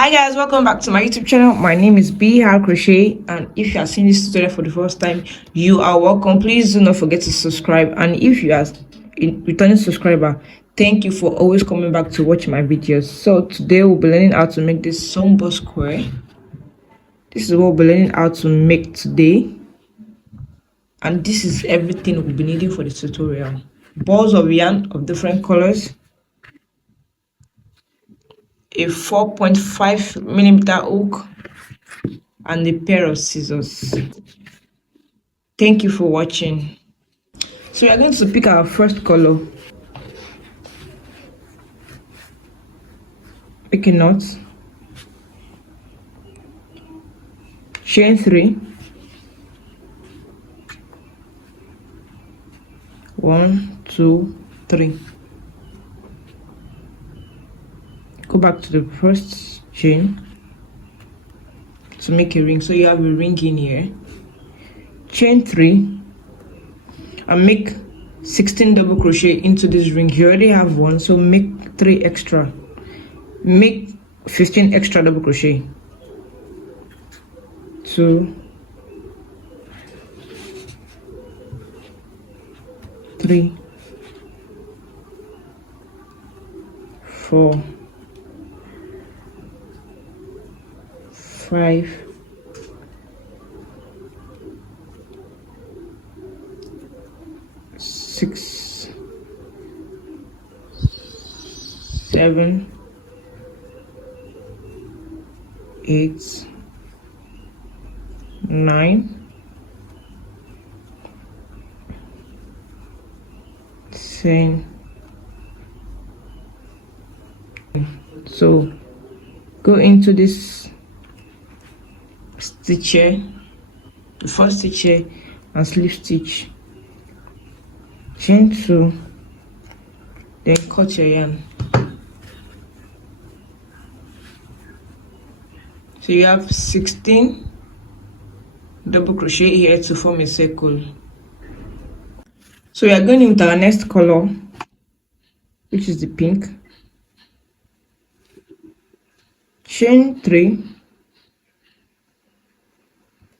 Hi guys, welcome back to my YouTube channel. My name is BRcrochet, and if you are seeing this tutorial for the first time, you are welcome. Please do not forget to subscribe, and if you are a returning subscriber, thank you for always coming back to watch my videos. So today we'll be learning how to make this somber square. This is what we'll be learning how to make today, and this is everything we'll be needing for the tutorial. Balls of yarn of different colors, a 4.5mm hook, and a pair of scissors. Thank you for watching. So we are going to pick our first color. Pick a knot, chain 3, 1, 2, 3. Go back to the first chain to make a ring. So you have a ring in here. Chain 3 and make 16 double crochet into this ring. You already have one, so make 3 extra. Make 15 extra double crochet. 2, 3, 4, 5, 6, 7, 8, 9, 10. So go into this stitch here, the first stitch here, and slip stitch, chain 2, then cut your yarn. So you have 16 double crochet here to form a circle. So we are going in with our next color, which is the pink. Chain 3,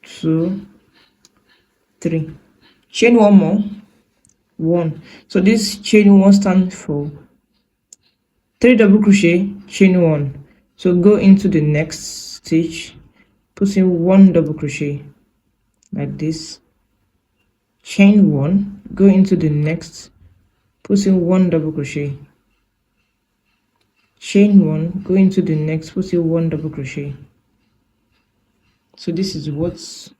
2, 3. Chain 1 more, 1. So this chain 1 stands for 3 double crochet, chain 1. So go into the next stitch, put in 1 double crochet like this, chain 1, go into the next, put in 1 double crochet, chain 1, go into the next, put in 1 double crochet. So this is what it's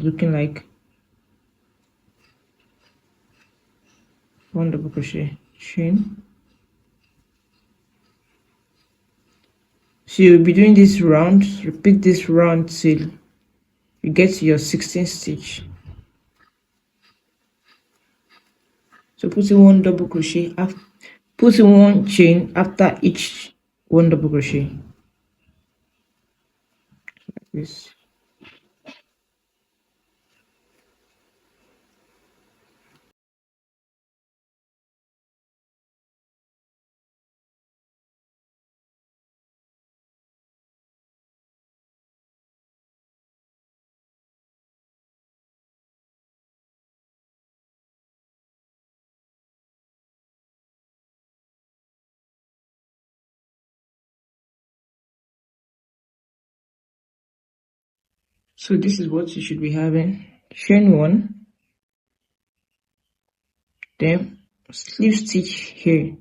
looking like. 1 double crochet, chain. So you'll be doing this round, repeat this round till you get to your 16th stitch. So put in 1 double crochet, put in 1 chain after each 1 double crochet, like this. So this is what you should be having. Chain 1, then slip stitch here.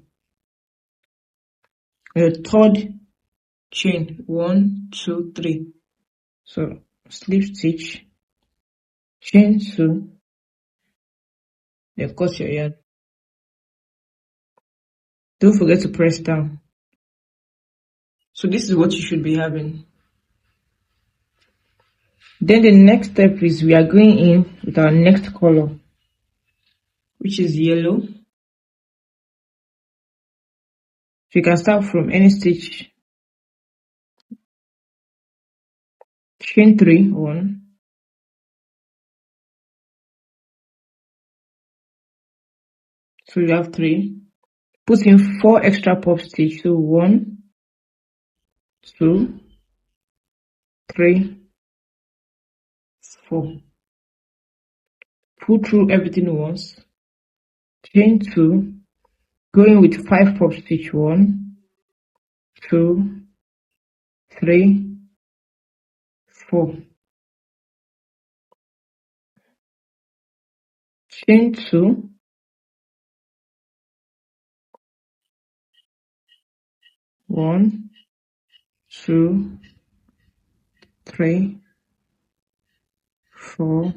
The third chain, 1, 2, 3. So slip stitch, chain 2, then cut your yarn. Don't forget to press down. So this is what you should be having. Then the next step is we are going in with our next color, which is yellow. So you can start from any stitch. Chain 3, 1. So you have 3. Put in 4 extra pop stitch. So 1, 2, 3, 4. Pull through everything once, chain 2, going with 5 pop stitch. 1, 2, 3, 4. Chain 2, 1, 2, 3, 4,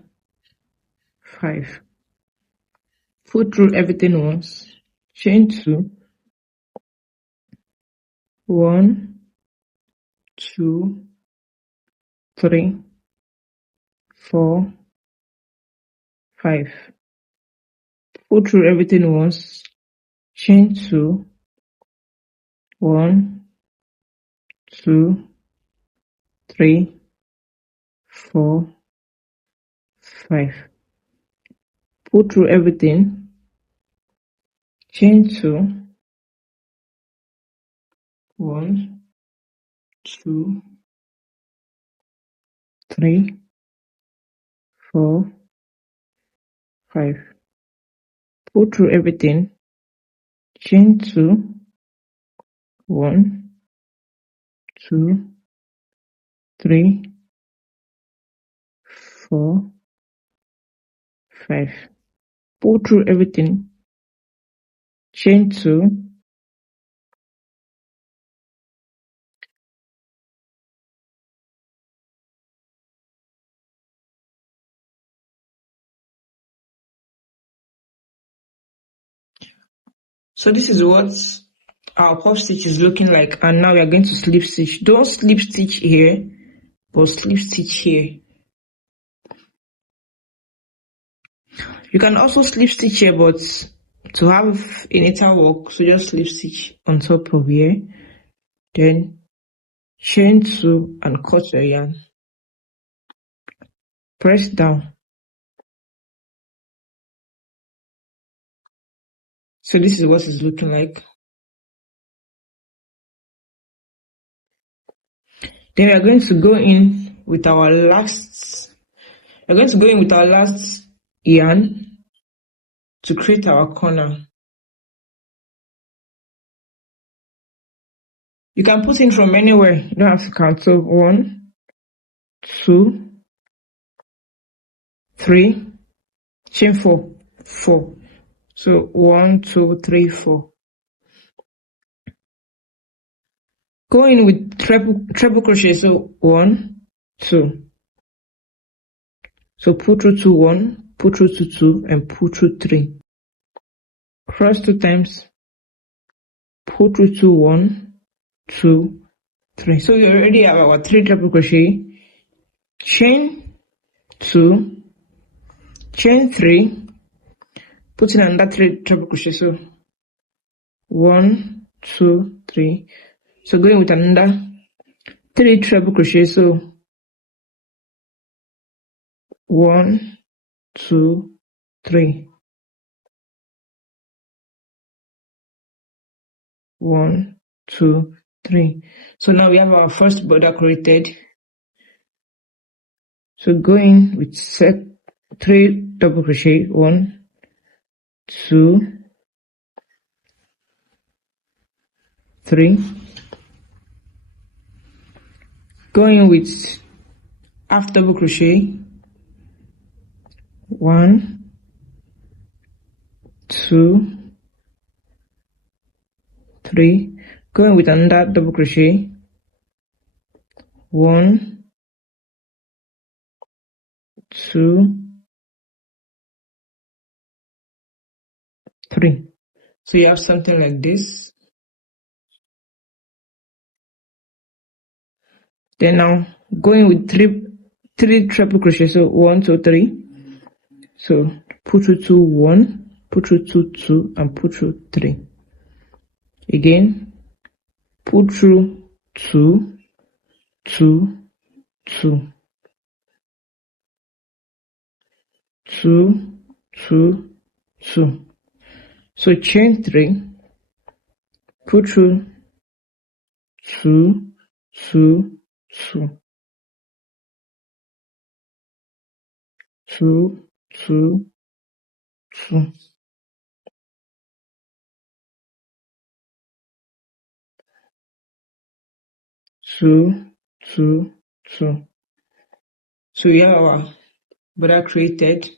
5. Pull through everything once, chain 2, 1, 2, 3, 4, 5. Pull through everything once, chain 2, 1, 2, 3, 4, 5. Pull through everything, chain 2, 1, 2, 3, 4, 5. Pull through everything, chain 2, 1, 2, 3, 4, 5. Pull through everything, chain 2, so this is what our puff stitch is looking like, and now we are going to slip stitch. Don't slip stitch here, but slip stitch here. You can also slip stitch here, but to have a neater work, so just slip stitch on top of here, then chain 2 and cut your yarn. Press down. So this is what it's looking like. Then we are going to go in with our last. We're going to go in with our last yarn to create our corner. You can put in from anywhere. You don't have to count. So 1, 2, 3, chain 4, 4. So 1, 2, 3, 4. Go in with treble crochet. So 1, 2. So pull through 2, 1, pull through 2, 2, and pull through 3. Cross 2 times. Pull through 2, 1, 2, 3. So we already have our 3 treble crochet. Chain 2, chain 3. Put in another 3 treble crochet. So 1, 2, 3. So going with another 3 treble crochet. So 1, 2, 3. 1, 2, 3. So now we have our first border created. So going with 3 double crochet. 1, 2, 3. Going with half double crochet. 1, 2, 3. Going with another double crochet. 1, 2, 3. So you have something like this. Then now going with 3 triple crochet. So 1, 2, 3. So pull through 2, 1, pull through 2, 2, and pull through 3. Again, pull through 2, 2, 2, 2, 2, 2. So chain 3, pull through 2, 2, 2, 2, 2, 2. 2, 2, 2. So we have our border created.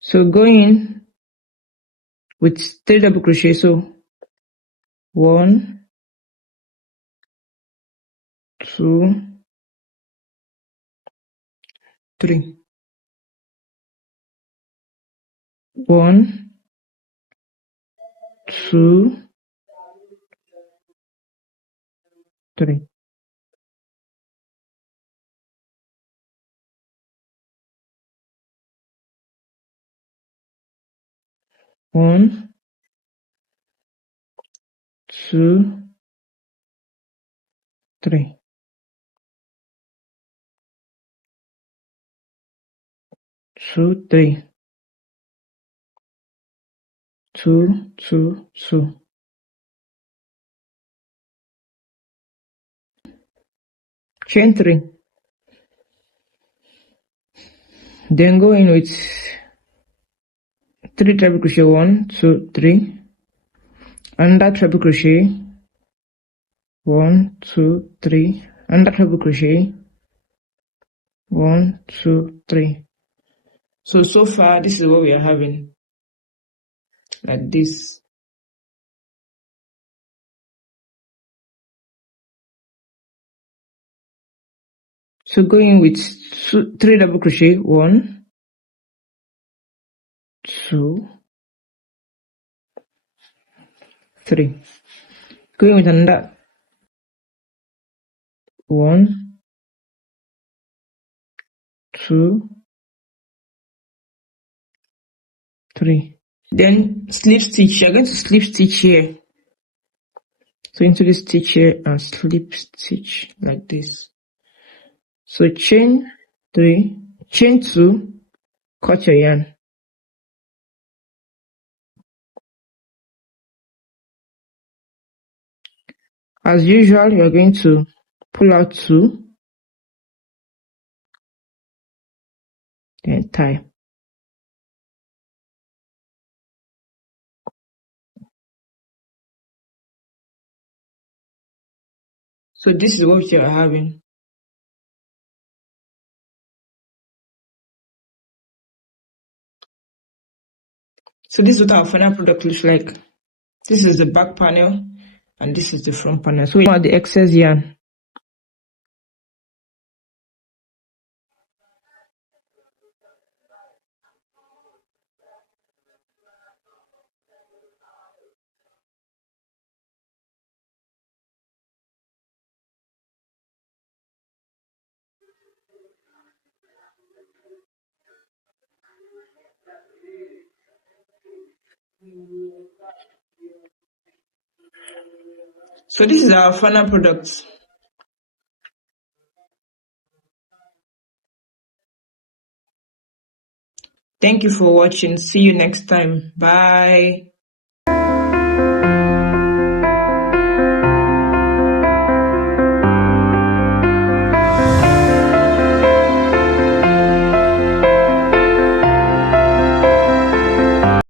So going with 3 double crochet, so 1, 2, 3. 1, 2, 3. 1, 2, 3. 2, 3. 2, 2, 2. Chain 3. Then go in with 3 treble crochet, 1, 2, 3. Under treble crochet, 1, 2, 3. Under treble crochet, 1, 2, 3. So far this is what we are having, like this. So going with 3 double crochet, 1, 2, 3. Going with another 1, 2, 3. Then slip stitch. You're going to slip stitch here. So into this stitch here and slip stitch like this. So chain 3, chain 2, cut your yarn. As usual, you're going to pull out 2, then tie. So this is what you are having. So this is what our final product looks like. This is the back panel and this is the front panel. So we want the excess yarn. So this is our final product. Thank you for watching. See you next time. Bye.